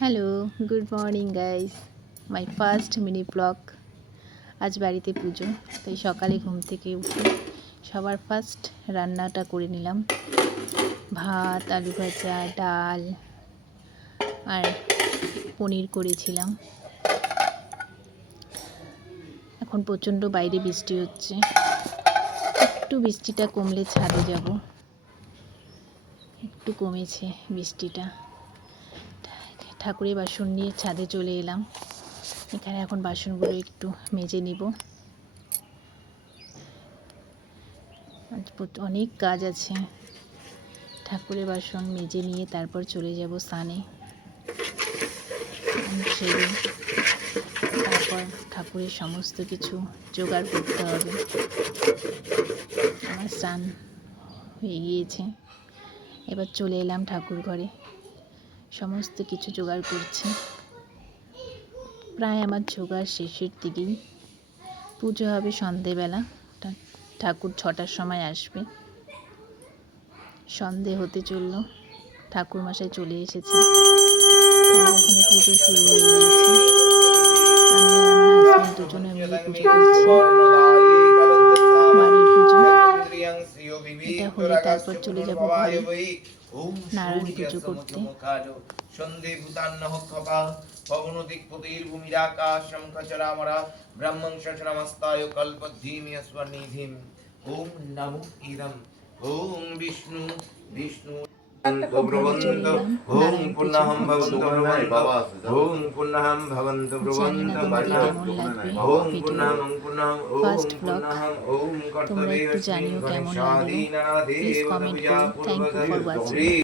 Hello, good morning guys. My first mini blog. আজ বাড়িতে পুজো, তাই সকালে ঘুম থেকে উঠে সবার ফার্স্ট রান্নাটা করে নিলাম। ভাত, আলু ভাজা, ডাল আর পনির করেছিলাম। এখন প্রচণ্ড বাইরে বৃষ্টি হচ্ছে, একটু বৃষ্টিটা কমলে ছাদে যাব। একটু কমেছে বৃষ্টিটা। ঠাকুরের বাসন নিয়ে ছাদে চলে এলাম। এখানে এখন বাসনগুলো একটু মেজে নিব। অনেক কাজ আছে। ঠাকুরের বাসন মেজে নিয়ে তারপর চলে যাব স্নানে। তারপর ঠাকুরের সমস্ত কিছু জোগাড় করতে হবে। আমার স্নান হয়ে গিয়েছে, এবার চলে এলাম ঠাকুর ঘরে। সমস্ত কিছু জোগাড় করছি। প্রায় আমার জোগাড় শেষের দিকেই। পুজো হবে সন্ধেবেলা। ঠাকুর 6টার সময় আসবে। সন্ধে হতে চলল, ঠাকুর মশাই চলে এসেছে। এখানে পুজো শুরু হয়ে গিয়েছে। আমি আর আমার হাজব্যান্ড দুজনে মিলে পুজো করছি, বাড়ির পুজো। এটা হলে তারপর চলে যাব ঘরে নারায়ণ পুজো করতে। সন্ধে ভূতান্নহ খপা পবনদিক পতির ভূমিরাকাশম খচরামরা ব্রহ্মং শশরমস্তায় কল্পদ্ধিমি স্বনিধিম। ওম নমো ইদম। ওম বিষ্ণু বিষ্ণু প্রবন্ত ওম পুণ্যহম ভবন্ত প্রবন্ত ওম পুণ্যহম ভবন্ত প্রবন্ত ওম পুণ্যহম পুণ্যহম ওম পুণ্যহম ওম কর্তব্যস্মিন গণেশাদীনাথে প্লিজ কমেন্ট করো। Thank you for watching.